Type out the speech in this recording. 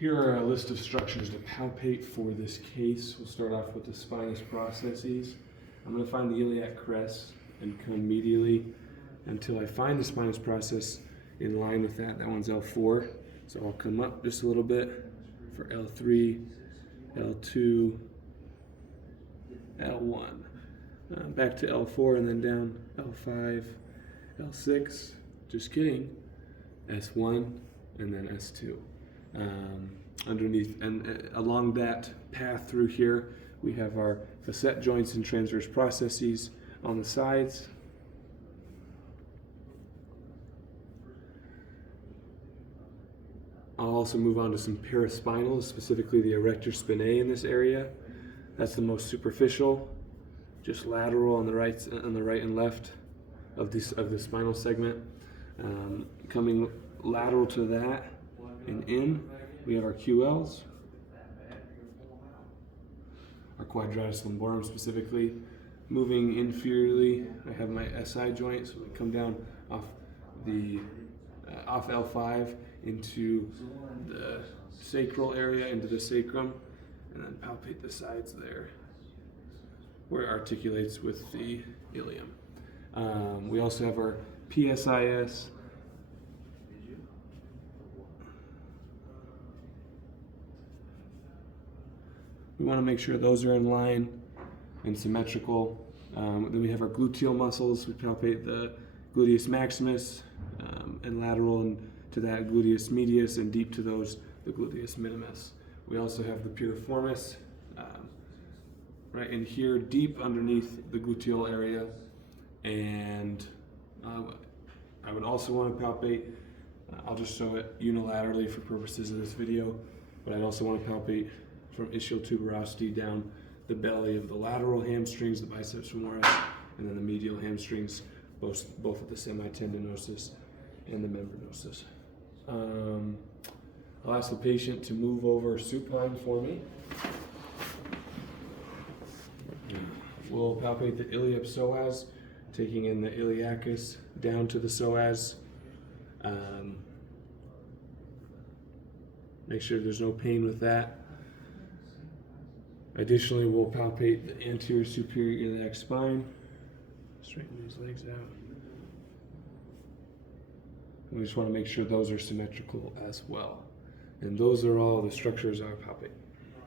Here are a list of structures to palpate for this case. We'll start off with the spinous processes. I'm going to find the iliac crest and come medially until I find the spinous process in line with that. That one's L4. So I'll come up just a little bit for L3, L2, L1. Back to L4 and then down L5, L6. Just kidding. S1 and then S2. Underneath and along that path through here, we have our facet joints and transverse processes on the sides. I'll also move on to some paraspinals, specifically the erector spinae in this area. That's the most superficial, just lateral on the right and left of the spinal segment. Coming lateral to that and in, we have our QLs, our quadratus lumborum specifically. Moving inferiorly, I have my SI joint, so we come down off L5 into the sacral area, into the sacrum, and then palpate the sides there, where it articulates with the ilium. We also have our PSIS. We want to make sure those are in line and symmetrical. Then we have our gluteal muscles. We palpate the gluteus maximus and lateral and to that gluteus medius, and deep to those the gluteus minimus. We also have the piriformis right in here, deep underneath the gluteal area. And I would also want to palpate, I'll just show it unilaterally for purposes of this video, but I'd also want to palpate from ischial tuberosity down the belly of the lateral hamstrings, the biceps femoris, and then the medial hamstrings, both at the semitendinosus and the membranosus. I'll ask the patient to move over supine for me. We'll palpate the iliopsoas, taking in the iliacus down to the psoas. Make sure there's no pain with that. Additionally, we'll palpate the anterior superior iliac spine. Straighten these legs out. And we just want to make sure those are symmetrical as well. And those are all the structures I'll palpate.